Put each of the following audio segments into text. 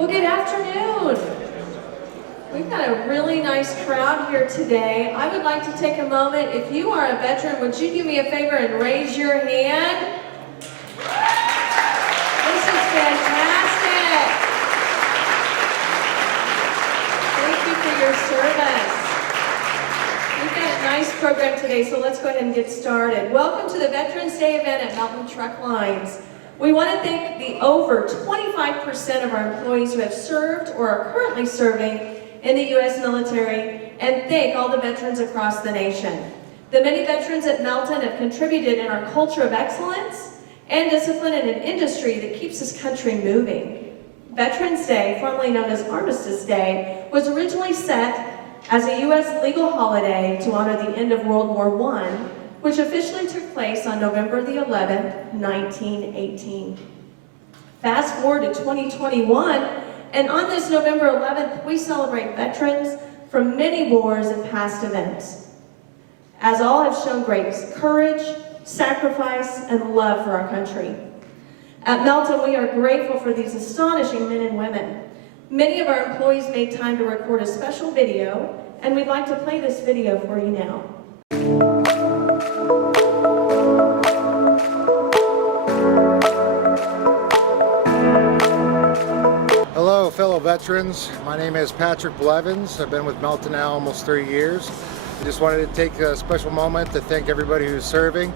Well, good afternoon. We've got a really nice crowd here today. I would like to take a moment. If you are a veteran, would you do me a favor and raise your hand? This is fantastic. Thank you for your service. We've got a nice program today, so let's go ahead and get started. Welcome to the Veterans Day event at Melton Truck Lines. We want to thank the over 25% of our employees who have served or are currently serving in the U.S. military, and thank all the veterans across the nation. The many veterans at Melton have contributed in our culture of excellence and discipline in an industry that keeps this country moving. Veterans Day, formerly known as Armistice Day, was originally set as a U.S. legal holiday to honor the end of World War I, which officially took place on November the 11th, 1918. Fast forward to 2021, and on this November 11th, we celebrate veterans from many wars and past events, as all have shown great courage, sacrifice, and love for our country. At Melton, we are grateful for these astonishing men and women. Many of our employees made time to record a special video, and we'd like to play this video for you now. Hello, fellow veterans. My name is Patrick Blevins. I've been with Melton now almost 3 years. I just wanted to take a special moment to thank everybody who's serving,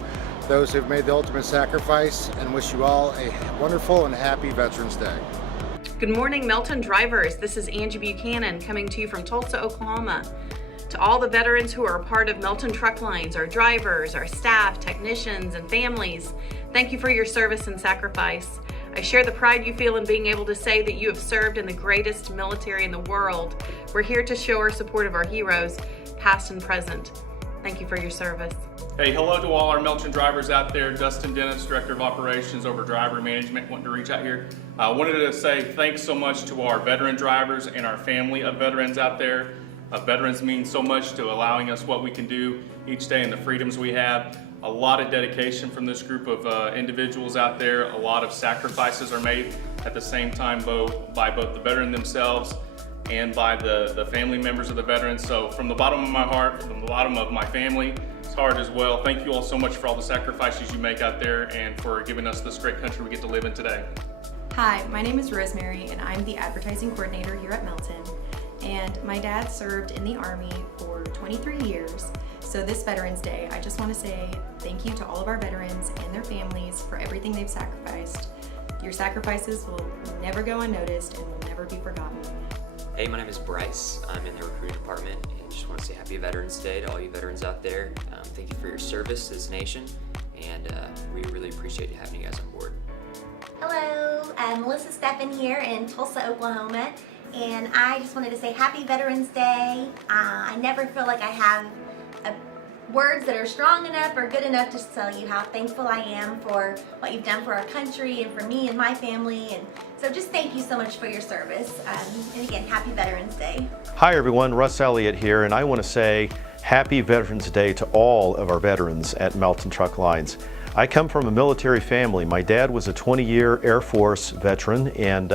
those who've made the ultimate sacrifice, and wish you all a wonderful and happy Veterans Day. Good morning, Melton drivers. This is Angie Buchanan coming to you from Tulsa, Oklahoma. To all the veterans who are a part of Melton Truck Lines, our drivers, our staff, technicians, and families, thank you for your service and sacrifice. I share the pride you feel in being able to say that you have served in the greatest military in the world. We're here to show our support of our heroes, past and present. Thank you for your service. Hey, hello to all our Melton drivers out there. Dustin Dennis, Director of Operations over Driver Management, wanting to reach out here. I wanted to say thanks so much to our veteran drivers and our family of veterans out there. Veterans mean so much to allowing us what we can do each day and the freedoms we have. A lot of dedication from this group of individuals out there. A lot of sacrifices are made at the same time by both the veteran themselves and by the family members of the veterans. So from the bottom of my heart, from the bottom of my family's heart as well, thank you all so much for all the sacrifices you make out there and for giving us this great country we get to live in today. Hi, my name is Rosemary and I'm the advertising coordinator here at Melton. And my dad served in the Army for 23 years. So this Veterans Day, I just want to say thank you to all of our veterans and their families for everything they've sacrificed. Your sacrifices will never go unnoticed and will never be forgotten. Hey, my name is Bryce. I'm in the recruiting department and just want to say Happy Veterans Day to all you veterans out there. Thank you for your service to this nation, and we really appreciate having you guys on board. Hello, I'm Melissa Steffen here in Tulsa, Oklahoma, and I just wanted to say Happy Veterans Day. I never feel like I have words that are strong enough or good enough to tell you how thankful I am for what you've done for our country and for me and my family. And so just thank you so much for your service. And again, Happy Veterans Day. Hi everyone, Russ Elliott here, and I want to say Happy Veterans Day to all of our veterans at Melton Truck Lines. I come from a military family. My dad was a 20-year Air Force veteran, and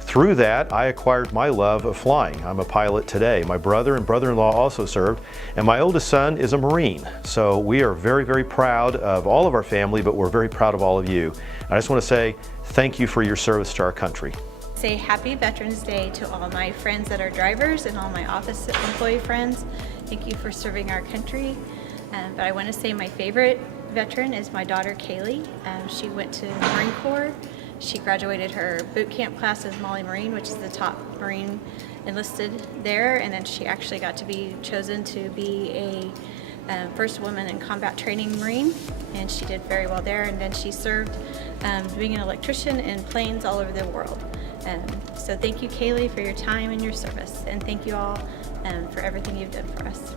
through that I acquired my love of flying. I'm a pilot today. My brother and brother-in-law also served, and my oldest son is a Marine. So we are very, very proud of all of our family, but we're very proud of all of you. I just want to say thank you for your service to our country. Say Happy Veterans Day to all my friends that are drivers and all my office employee friends. Thank you for serving our country. But I want to say my favorite veteran is my daughter Kaylee. She went to the Marine Corps. She graduated her boot camp class as Molly Marine, which is the top Marine enlisted there, and then she actually got to be chosen to be a first woman in combat training Marine, and she did very well there. And then she served being an electrician in planes all over the world. So thank you, Kaylee, for your time and your service, and thank you all for everything you've done for us.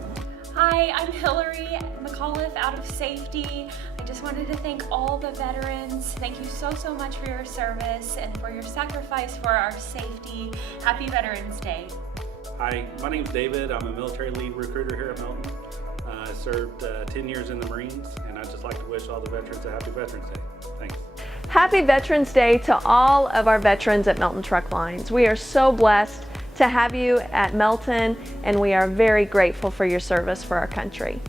Hi, I'm Hillary McAuliffe out of Safety. I just wanted to thank all the veterans. Thank you so much for your service and for your sacrifice for our safety. Happy Veterans Day. Hi, my name's David. I'm a military lead recruiter here at Melton. I served 10 years in the Marines, and I'd just like to wish all the veterans a happy Veterans Day. Thanks. Happy Veterans Day to all of our veterans at Melton Truck Lines. We are so blessed to have you at Melton, and we are very grateful for your service for our country.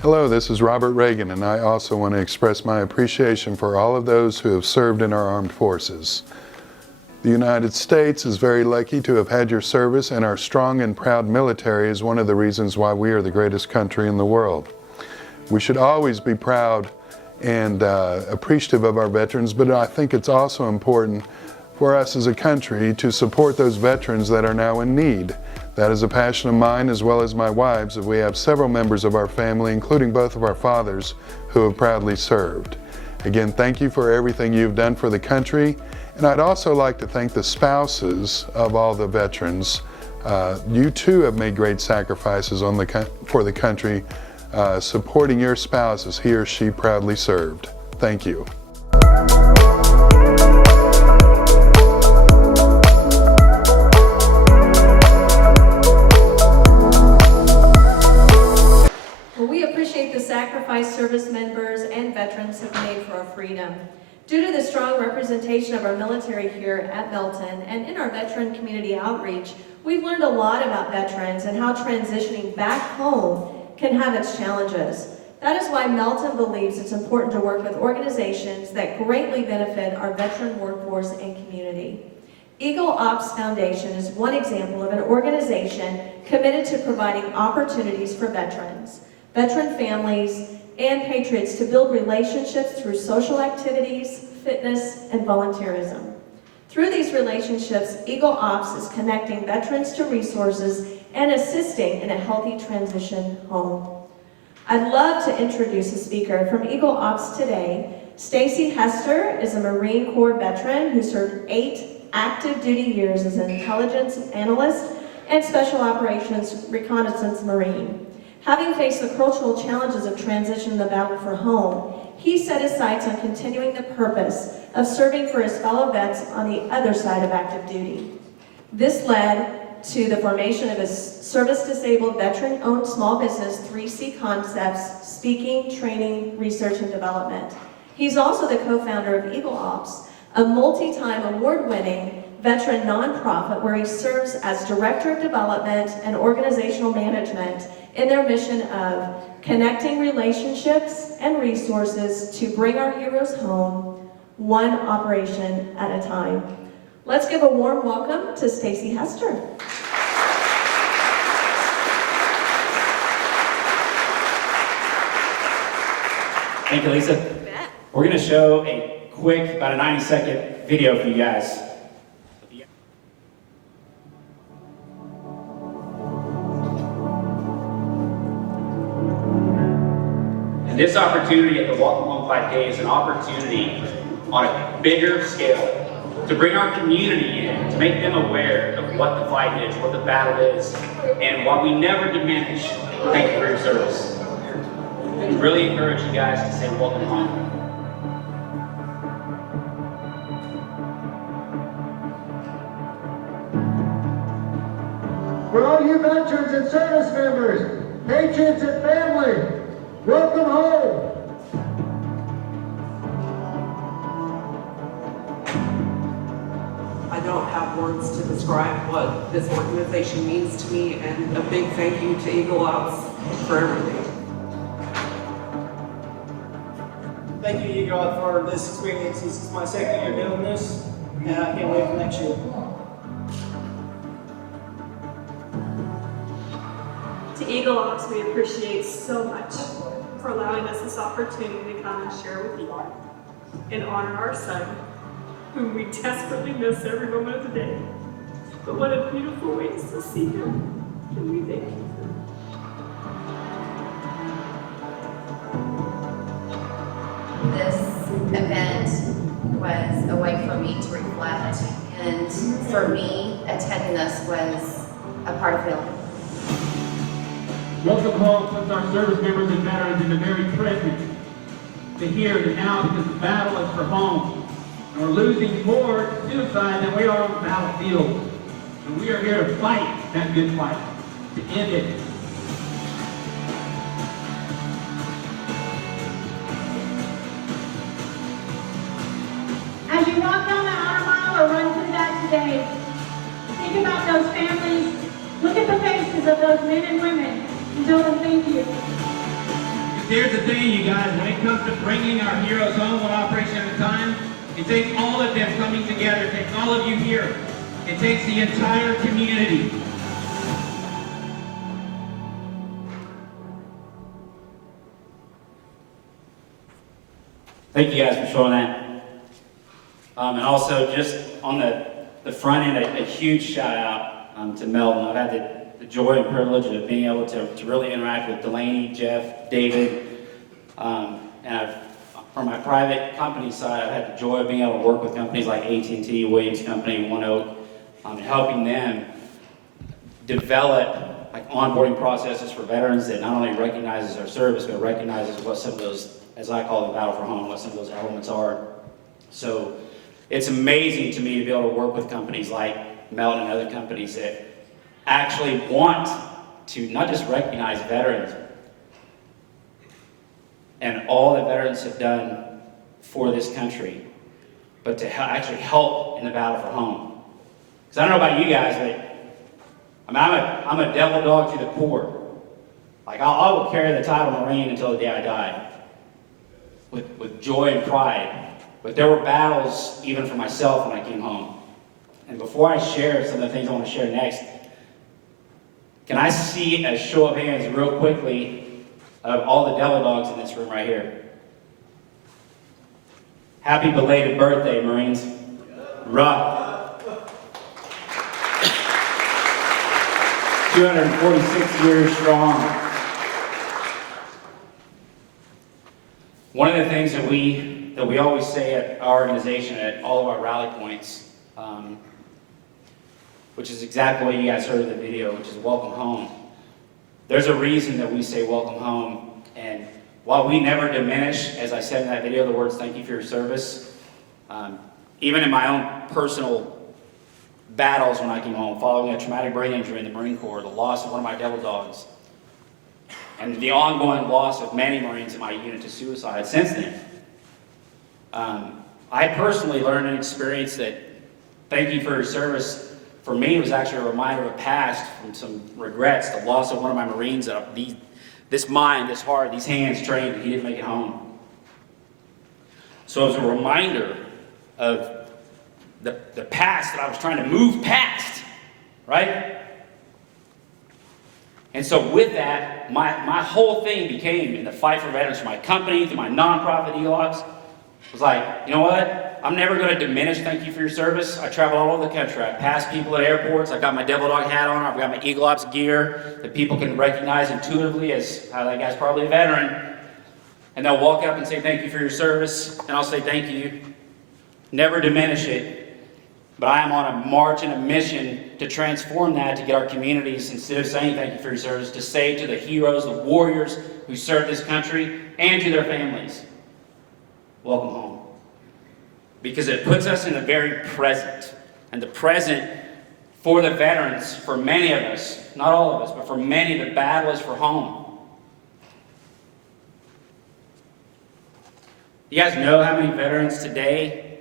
Hello, this is Robert Reagan, and I also want to express my appreciation for all of those who have served in our armed forces. The United States is very lucky to have had your service, and our strong and proud military is one of the reasons why we are the greatest country in the world. We should always be proud and appreciative of our veterans, but I think it's also important for us as a country to support those veterans that are now in need. That is a passion of mine as well as my wife's. We have several members of our family, including both of our fathers, who have proudly served. Again, thank you for everything you've done for the country, and I'd also like to thank the spouses of all the veterans. You too have made great sacrifices for the country, supporting your spouse as he or she proudly served. Thank you. Well, we appreciate the sacrifice service members and veterans have made for our freedom. Due to the strong representation of our military here at Melton and in our veteran community outreach, we've learned a lot about veterans and how transitioning back home can have its challenges. That is why Melton believes it's important to work with organizations that greatly benefit our veteran workforce and community. Eagle Ops Foundation is one example of an organization committed to providing opportunities for veterans, veteran families, and patriots to build relationships through social activities, fitness, and volunteerism. Through these relationships, Eagle Ops is connecting veterans to resources and assisting in a healthy transition home. I'd love to introduce a speaker from Eagle Ops today. Stacy Hester is a Marine Corps veteran who served 8 active duty years as an intelligence analyst and special operations reconnaissance Marine. Having faced the cultural challenges of transition in the battle for home, he set his sights on continuing the purpose of serving for his fellow vets on the other side of active duty. This led to the formation of his service-disabled veteran-owned small business 3C Concepts, speaking, training, research, and development. He's also the co-founder of Eagle Ops, a multi-time award-winning veteran nonprofit where he serves as Director of Development and Organizational Management in their mission of connecting relationships and resources to bring our heroes home, one operation at a time. Let's give a warm welcome to Stacy Hester. Thank you, Lisa. We're going to show a quick, about a 90-second video for you guys. And this opportunity at the Walk Home 5K is an opportunity on a bigger scale to bring our community in, to make them aware of what the fight is, what the battle is, and while we never diminish, thank you for your service. We really encourage you guys to say welcome home. For all you veterans and service members, patriots and family, welcome home. I don't have words to describe what this organization means to me, and a big thank you to Eagle Ops for everything. Thank you, Eagle Ops, for this experience. This is my second year doing this, and I can't wait for next year. To Eagle Ops, we appreciate so much for allowing us this opportunity to come and share with you and honor our son, whom we desperately miss every moment of the day. But what a beautiful way to see him, and we thank you. This event was a way for me to reflect, and for me, attending this was a part of healing. Welcome home puts our service members and veterans in the very present, the here, the now, because the battle is for home. And we're losing more suicide than we are on the battlefield. And we are here to fight that good fight, to end it. those families, look at the faces of those men and women, and tell them thank you. Here's the thing, you guys, when it comes to bringing our heroes home one operation at a time, it takes all of them coming together. It takes all of you here. It takes the entire community. Thank you guys for showing that. And also, just on the front end, a huge shout out to Melton. I've had the joy and privilege of being able to really interact with Delaney, Jeff, David, and from my private company side, I've had the joy of being able to work with companies like AT&T, Williams Company, One Oak, and helping them develop like onboarding processes for veterans that not only recognizes our service, but recognizes what some of those, as I call the battle for home, what some of those elements are. So it's amazing to me to be able to work with companies like Melton and other companies that actually want to not just recognize veterans and all that veterans have done for this country, but to actually help in the battle for home. Because I don't know about you guys, but I'm a devil dog to the core. Like I will carry the title Marine until the day I die, with joy and pride. But there were battles even for myself when I came home. And before I share some of the things I want to share next, can I see a show of hands real quickly of all the devil dogs in this room right here? Happy belated birthday, Marines. Rock. 246 years strong. One of the things that we always say at our organization, at all of our rally points, which is exactly what you guys heard in the video, which is welcome home. There's a reason that we say welcome home, and while we never diminish, as I said in that video, the words thank you for your service, even in my own personal battles when I came home, following a traumatic brain injury in the Marine Corps, the loss of one of my devil dogs, and the ongoing loss of many Marines in my unit to suicide since then, I personally learned and experienced that thank you for your service for me was actually a reminder of a past from some regrets, the loss of one of my Marines, that this mind, this heart, these hands trained, and he didn't make it home. So it was a reminder of the past that I was trying to move past, right? And so with that, my whole thing became, in the fight for veterans, for my company, through my nonprofit, Eagle Ops, was like, you know what? I'm never going to diminish thank you for your service. I travel all over the country. I pass people at airports. I got my devil dog hat on. I've got my Eagle Ops gear that people can recognize intuitively as that guy's probably a veteran. And they'll walk up and say thank you for your service, and I'll say thank you. Never diminish it. But I am on a march and a mission to transform that, to get our communities, instead of saying thank you for your service, to say to the heroes, the warriors who serve this country, and to their families, welcome home. Because it puts us in the very present. And the present for the veterans, for many of us, not all of us, but for many, the battle is for home. You guys know how many veterans today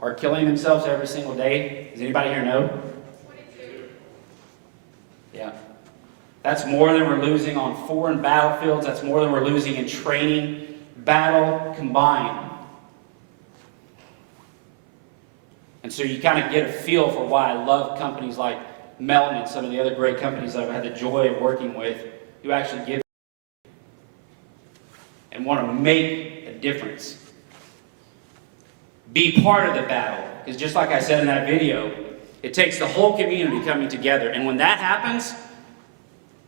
are killing themselves every single day? Does anybody here know? 22. Yeah. That's more than we're losing on foreign battlefields. That's more than we're losing in training, battle combined. And so you kind of get a feel for why I love companies like Melton and some of the other great companies that I've had the joy of working with, who actually give and want to make a difference. Be part of the battle. Because just like I said in that video, it takes the whole community coming together. And when that happens,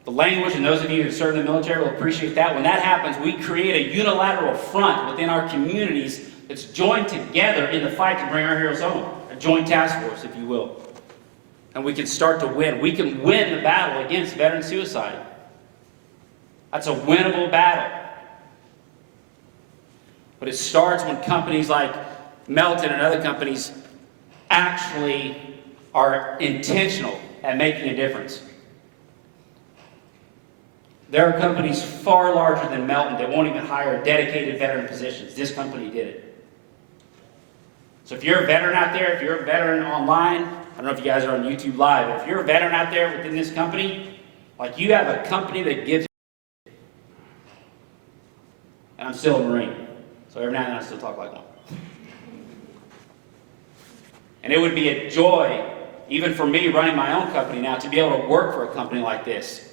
the language, and those of you who serve in the military will appreciate that, when that happens, we create a unilateral front within our communities that's joined together in the fight to bring our heroes home. A joint task force, if you will. And we can start to win. We can win the battle against veteran suicide. That's a winnable battle. But it starts when companies like Melton and other companies actually are intentional at making a difference. There are companies far larger than Melton that won't even hire dedicated veteran positions. This company did it. So if you're a veteran out there, if you're a veteran online, don't know if you guys are on YouTube Live, but if you're a veteran out there within this company, like you have a company that gives. And I'm still a Marine, so every now and then I still talk like one. And it would be a joy, even for me running my own company now, to be able to work for a company like this.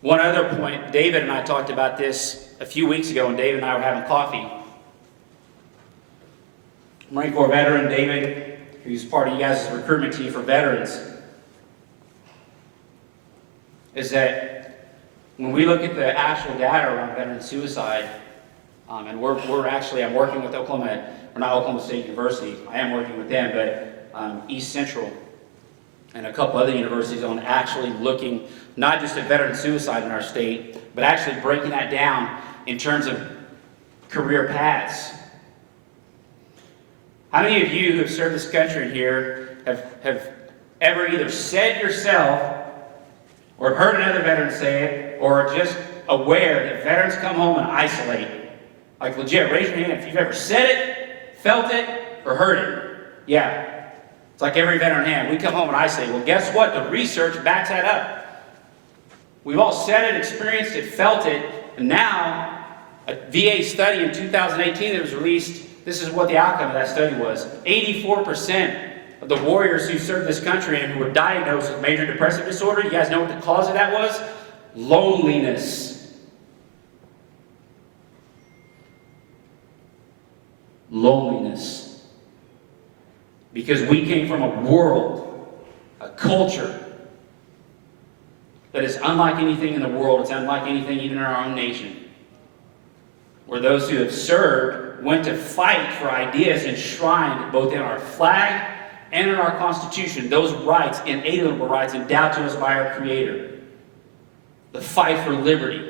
One other point, David and I talked about this a few weeks ago when David and I were having coffee. Marine Corps veteran David, who's part of you guys' recruitment team for veterans, is that when we look at the actual data around veteran suicide, and I'm working with Oklahoma State University, I am working with them, but East Central and a couple other universities on actually looking not just at veteran suicide in our state, but actually breaking that down in terms of career paths. How many of you who have served this country here have ever either said yourself or heard another veteran say it, or are just aware that veterans come home and isolate? Like legit, raise your hand if you've ever said it, felt it, or heard it. Yeah. It's like every veteran hand. We come home and isolate. Well, guess what? The research backs that up. We've all said it, experienced it, felt it, and now a VA study in 2018 that was released, this is what the outcome of that study was. 84% of the warriors who served this country and who were diagnosed with major depressive disorder, you guys know what the cause of that was? Loneliness. Loneliness. Because we came from a world, a culture, that is unlike anything in the world. It's unlike anything even in our own nation. Where those who have served went to fight for ideas enshrined both in our flag and in our Constitution, those rights, inalienable rights endowed to us by our Creator. The fight for liberty,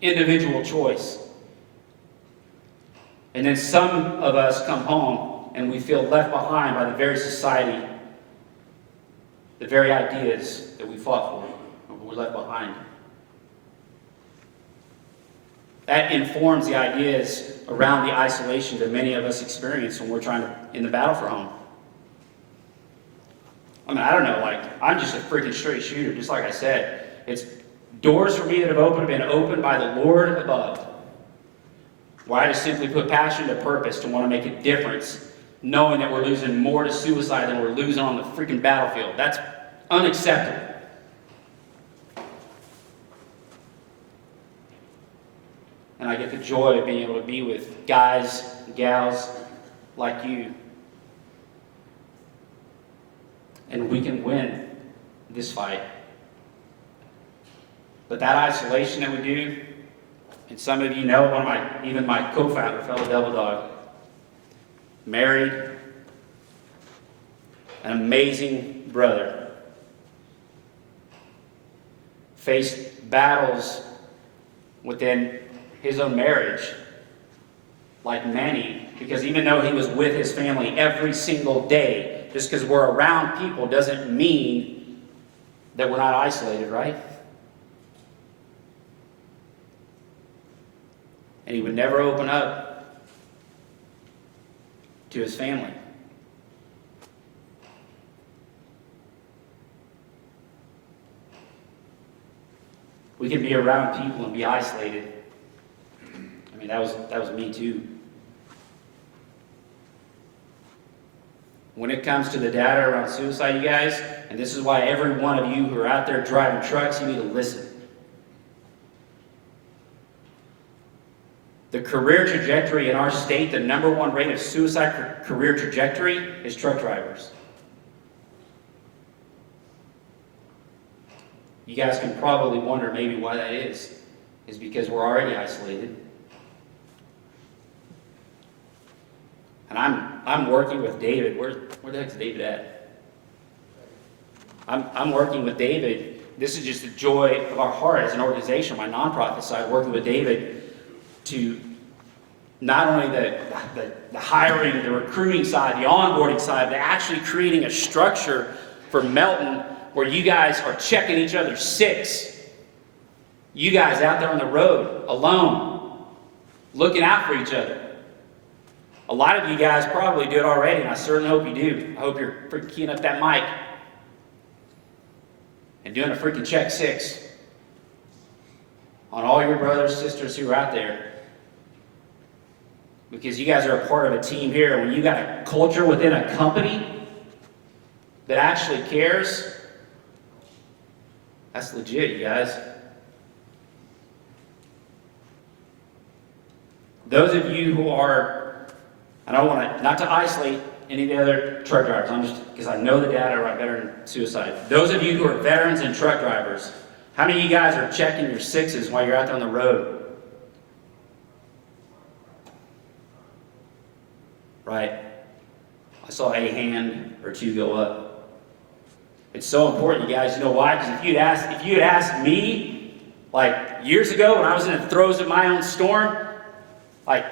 individual choice. And then some of us come home and we feel left behind by the very society, the very ideas that we fought for, we're left behind. That informs the ideas around the isolation that many of us experience when we're trying to, in the battle for home. I mean, I don't know, like, I'm just a freaking straight shooter, just like I said. It's doors for me that have been opened by the Lord above. Why? To simply put passion to purpose, to want to make a difference, knowing that we're losing more to suicide than we're losing on the freaking battlefield. That's unacceptable. And I get the joy of being able to be with guys, gals like you. And we can win this fight. But that isolation that we do, and some of you know, even my co-founder, fellow Devil Dog, married, an amazing brother, faced battles within his own marriage, like many, because even though he was with his family every single day, just because we're around people doesn't mean that we're not isolated, right? And he would never open up to his family. We can be around people and be isolated. I mean, that was me too. When it comes to the data around suicide, you guys, and this is why every one of you who are out there driving trucks, you need to listen. The career trajectory in our state, the #1 rate of suicide career trajectory is truck drivers. You guys can probably wonder maybe why that is because we're already isolated. And I'm working with David. Where the heck's David at? I'm working with David. This is just the joy of our heart as an organization, my nonprofit side, working with David to not only the hiring, the recruiting side, the onboarding side, but actually creating a structure for Melton where you guys are checking each other's six. You guys out there on the road, alone, looking out for each other. A lot of you guys probably do it already, and I certainly hope you do. I hope you're freaking keying up that mic and doing a freaking check 6 on all your brothers, sisters who are out there. Because you guys are a part of a team here. When you got a culture within a company that actually cares, that's legit, you guys. Those of you who are, and I want to, not to isolate any of the other truck drivers, I'm just, because I know the data around veteran suicide. Those of you who are veterans and truck drivers, how many of you guys are checking your 6s while you're out there on the road? Right? I saw a hand or 2 go up. It's so important, you guys. You know why? Because if you had asked me, like years ago when I was in the throes of my own storm, like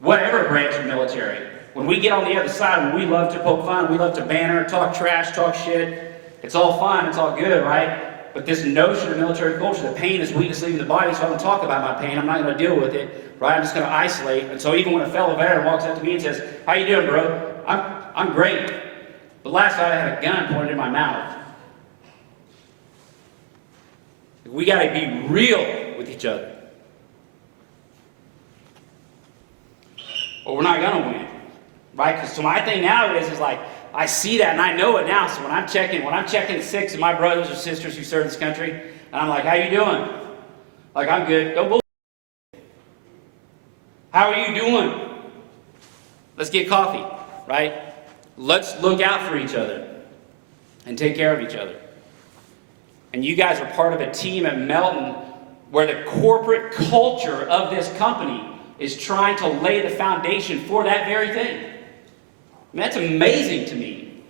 whatever branch of military, when we get on the other side, when we love to poke fun, we love to banter, talk trash, talk shit, it's all fun, it's all good, right? But this notion of military culture, that pain is weakness leaving the body, so I don't talk about my pain, I'm not going to deal with it, right? I'm just going to isolate. And so even when a fellow veteran walks up to me and says, "How you doing, bro?" I'm great. But last night I had a gun pointed in my mouth. We got to be real with each other, or we're not going to win, right? Because so my thing now is like, I see that and I know it now. So when I'm checking 6 of my brothers or sisters who serve this country, and I'm like, "How you doing?" Like, "I'm good." Don't bull. "How are you doing?" Let's get coffee, right? Let's look out for each other and take care of each other. And you guys are part of a team at Melton where the corporate culture of this company is trying to lay the foundation for that very thing. I mean, that's amazing to me.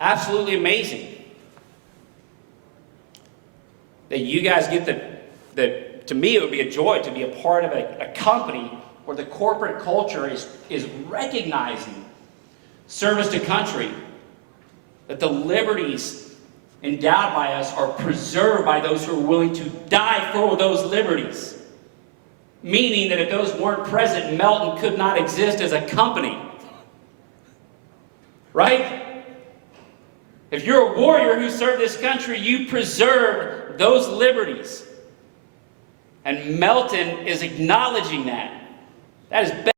Absolutely amazing. That you guys get to me, it would be a joy to be a part of a company where the corporate culture is recognizing service to country, that the liberties endowed by us are preserved by those who are willing to die for those liberties. Meaning that if those weren't present, Melton could not exist as a company. Right? If you're a warrior who served this country, you preserved those liberties. And Melton is acknowledging that. That is bad,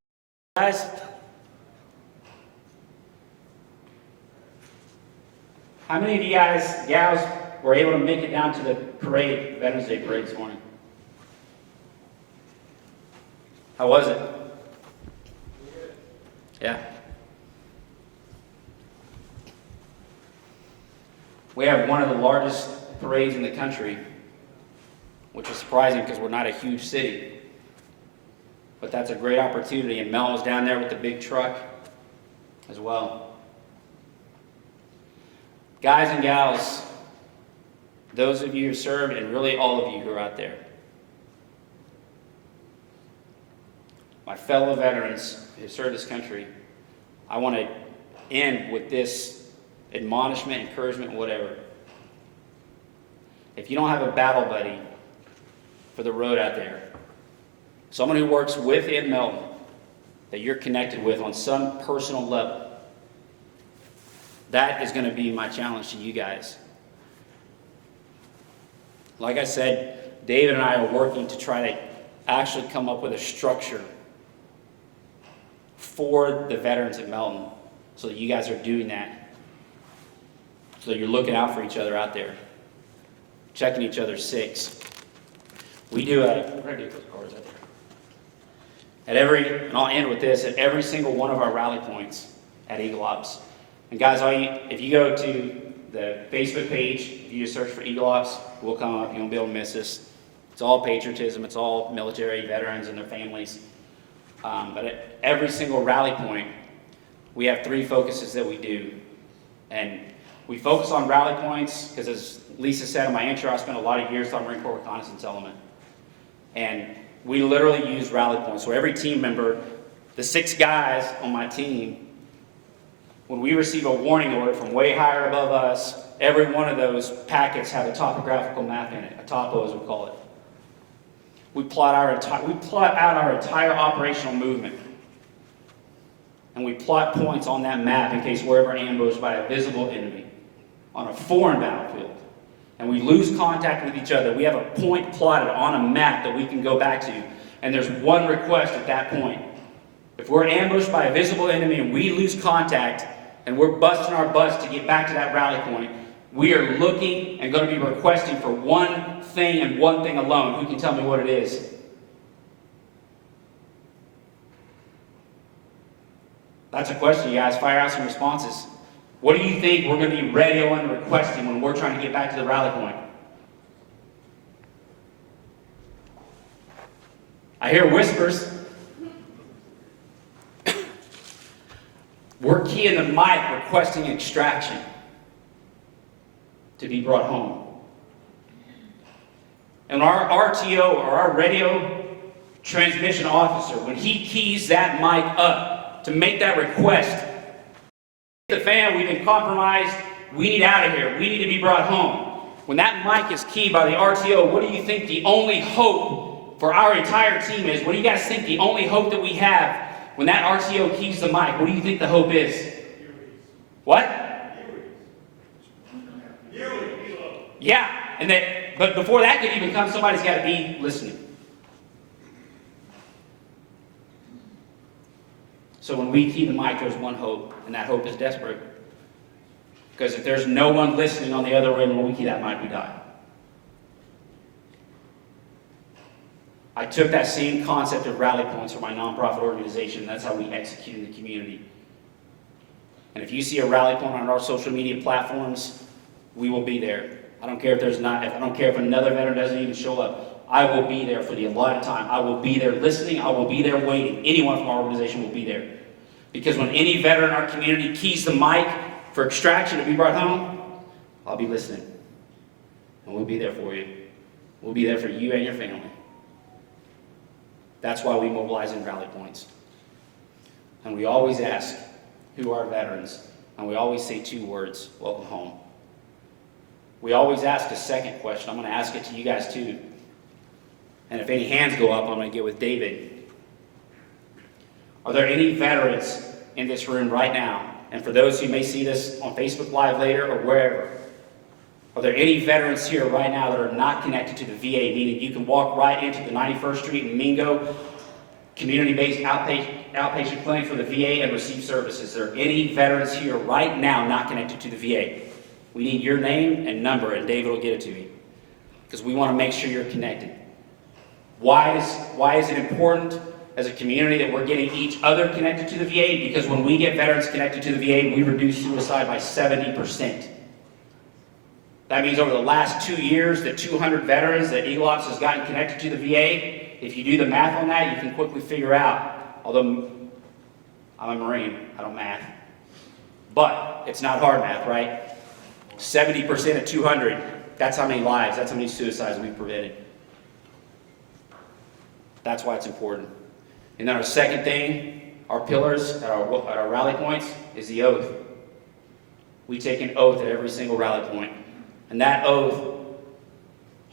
guys. How many of you guys, gals, were able to make it down to the parade, Veterans Day parade this morning? How was it? Yeah. We have one of the largest parades in the country, which is surprising because we're not a huge city. But that's a great opportunity, and Mel was down there with the big truck as well. Guys and gals, those of you who served, and really all of you who are out there, my fellow veterans who serve this country, I want to end with this admonishment, encouragement, whatever. If you don't have a battle buddy for the road out there, someone who works within Melton that you're connected with on some personal level, that is going to be my challenge to you guys. Like I said, David and I are working to try to actually come up with a structure for the veterans at Melton so that you guys are doing that. So that you're looking out for each other out there, checking each other's 6. We do we're going to do those cards out there. And I'll end with this, at every single one of our rally points at Eagle Ops. And guys, if you go to the Facebook page, if you just search for Eagle Ops, we'll come up, you won't be able to miss us. It's all patriotism, it's all military veterans and their families. But at every single rally point, we have 3 focuses that we do. And we focus on rally points because, as Lisa said in my intro, I spent a lot of years on Marine Corps Reconnaissance Element. And we literally use rally points. So every team member, the 6 guys on my team, when we receive a warning alert from way higher above us, every one of those packets have a topographical map in it, a topo as we call it. We plot out our entire operational movement. and we plot points on that map in case we're ever ambushed by a visible enemy on a foreign battlefield, and we lose contact with each other, we have a point plotted on a map that we can go back to, and there's one request at that point. If we're ambushed by a visible enemy and we lose contact, and we're busting our butts to get back to that rally point, we are looking and going to be requesting for one thing and one thing alone. Who can tell me what it is? That's a question, you guys. Fire out some responses. What do you think we're going to be radioing and requesting when we're trying to get back to the rally point? I hear whispers. We're keying the mic requesting extraction to be brought home. And our RTO, or our radio transmission officer, when he keys that mic up to make that request, the fan, we've been compromised, we need out of here, we need to be brought home. When that mic is keyed by the RTO, what do you think the only hope for our entire team is? What do you guys think the only hope that we have when that RTO keys the mic? What do you think the hope is? What? Yeah, but before that could even come, somebody's got to be listening. So when we key the mic, there's one hope, and that hope is desperate. Because if there's no one listening on the other end when we key that mic, we die. I took that same concept of rally points for my nonprofit organization, and that's how we execute in the community. And if you see a rally point on our social media platforms, we will be there. I don't care if there's not, I don't care if another veteran doesn't even show up. I will be there for the allotted time. I will be there listening. I will be there waiting. Anyone from our organization will be there. Because when any veteran in our community keys the mic for extraction to be brought home, I'll be listening. And we'll be there for you. We'll be there for you and your family. That's why we mobilize in rally points. And we always ask, who are veterans? And we always say two words, welcome home. We always ask a second question. I'm going to ask it to you guys too. And if any hands go up, I'm going to get with David. Are there any veterans in this room right now? And for those who may see this on Facebook Live later or wherever, are there any veterans here right now that are not connected to the VA, meaning you can walk right into the 91st Street in Mingo, community-based outpatient clinic for the VA and receive services? Are there any veterans here right now not connected to the VA? We need your name and number, and David will get it to you. Because we want to make sure you're connected. Why is it important as a community that we're getting each other connected to the VA? Because when we get veterans connected to the VA, we reduce suicide by 70%. That means over the last 2 years, the 200 veterans that Eagle Ops has gotten connected to the VA, if you do the math on that, you can quickly figure out, although I'm a Marine, I don't math, but it's not hard math, right? 70% of 200, that's how many lives, that's how many suicides we've prevented. That's why it's important. And then our second thing, our pillars at our rally points, is the oath. We take an oath at every single rally point. And that oath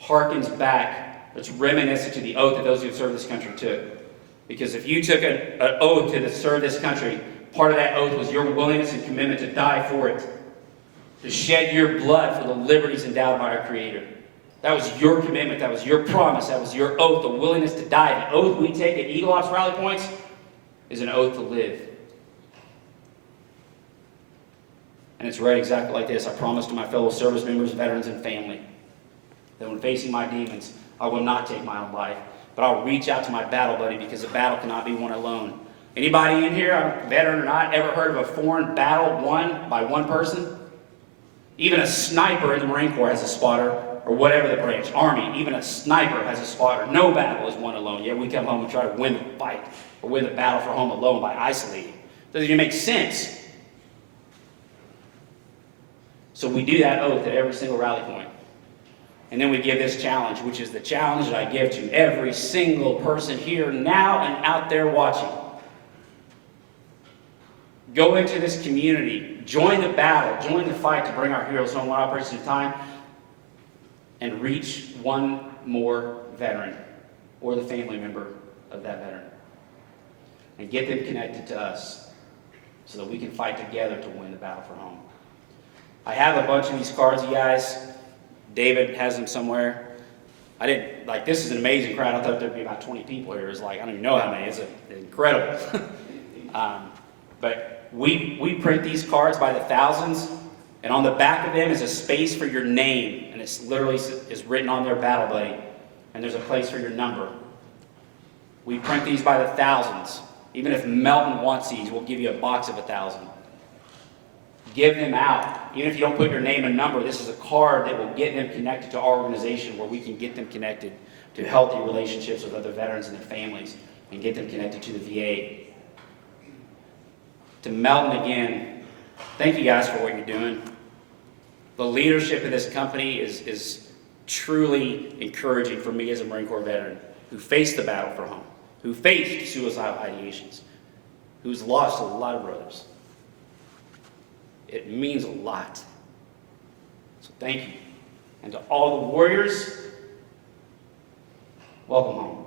harkens back, it's reminiscent to the oath that those who have served this country took. Because if you took an oath to serve this country, part of that oath was your willingness and commitment to die for it. To shed your blood for the liberties endowed by our Creator. That was your commitment, that was your promise, that was your oath, the willingness to die. The oath we take at Eagle Ops rally points is an oath to live. And it's read exactly like this. I promise to my fellow service members, veterans, and family that when facing my demons, I will not take my own life, but I'll reach out to my battle buddy because the battle cannot be won alone. Anybody in here, veteran or not, ever heard of a foreign battle won by one person? Even a sniper in the Marine Corps has a spotter, or whatever the branch, Army, even a sniper has a spotter. No battle is won alone. Yet we come home and try to win the fight, or win the battle for home alone by isolating. Doesn't even make sense. So we do that oath at every single rally point. And then we give this challenge, which is the challenge that I give to every single person here now and out there watching. Go into this community, join the battle, join the fight to bring our heroes home one operation at a time, and reach one more veteran or the family member of that veteran. And get them connected to us. so that we can fight together to win the battle for home. I have a bunch of these cards, you guys. David has them somewhere. I didn't, like, this is an amazing crowd. I thought there'd be about 20 people here. It's like, I don't even know how many. It's incredible. But we print these cards by the thousands, and on the back of them is a space for your name, and it's literally is written on their battle buddy, and there's a place for your number. We print these by the thousands. Even if Melton wants these, we'll give you a box of 1,000. Give them out. Even if you don't put your name and number, this is a card that will get them connected to our organization, where we can get them connected to healthy relationships with other veterans and their families, and get them connected to the VA. To Melton again, thank you guys for what you're doing. The leadership of this company is truly encouraging for me as a Marine Corps veteran who faced the battle for home, who faced suicidal ideations, who's lost a lot of brothers. It means a lot. So thank you. And to all the warriors, welcome home.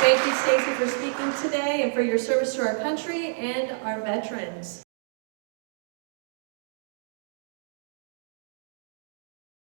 Thank you, Stacy, for speaking today and for your service to our country and our veterans.